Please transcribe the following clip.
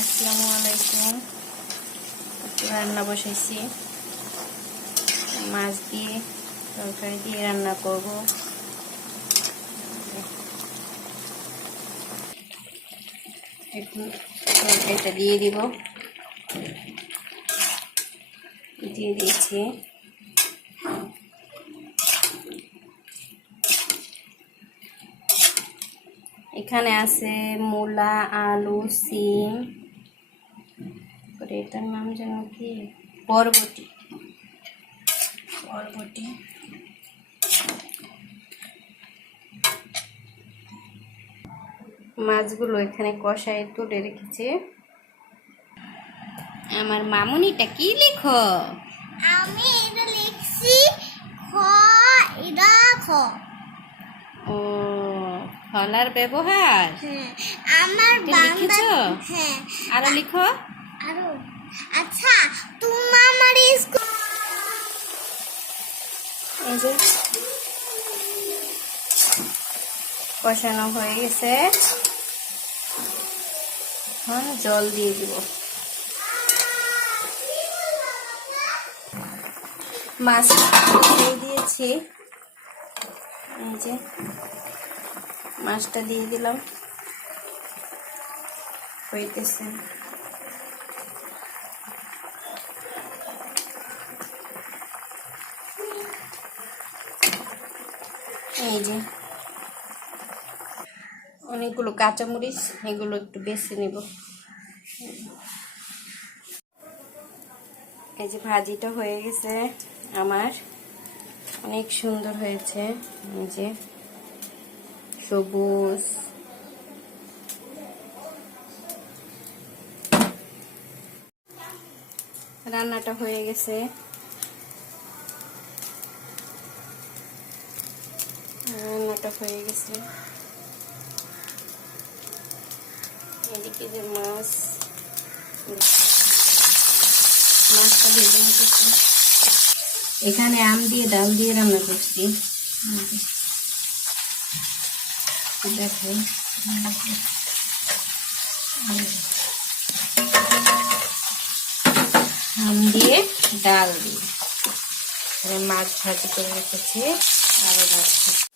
আসসালামু আলাইকুম। রান্না বসাইছি। মাছ দিয়ে তরকারি দিয়ে রান্না করব। একটু তরকারিটা দিয়ে দিব। দিয়ে দিয়েছি। এখানে আছে মূলা, আলু, সিম তারপরে এটার নাম যেন কি? বরবটি। বরবটি। মাছগুলো এখানে কষায় তুলে রেখেছে। আমার মামুনিটা কি লিখো? আমি এটা লিখছি খ এটা খ। ও খলার ব্যবহার? হ্যাঁ আমার লিখেছো? হ্যাঁ। আরও লিখো। আরও। আচ্ছা তুমি আমার স্কুল যে। কষানো হয়ে গেছে। এখন জল দিয়ে দিব। মাছ দিয়ে দিয়েছি। এই যে, মাছটা দিয়ে দিলাম। হইতেছে। এই যে। অনেকগুলো কাঁচামরিচ, এগুলো একটু বেছে নিব। এই যে ভাজিটা হয়ে গেছে আমার। অনেক সুন্দর হয়েছে। এই যে সবুজ। রান্নাটা হয়ে গেছে। রান্নাটা হয়ে গেছে। এদিকে যে মাছ, মাছটা ভেজে নিতেছি। এখানে আম দিয়ে ডাল দিয়ে রান্না করছি। দেখাই আম দিয়ে ডাল দিয়ে। মাছ ভাজি করে রেখেছি, আরও মাছ ভাজি।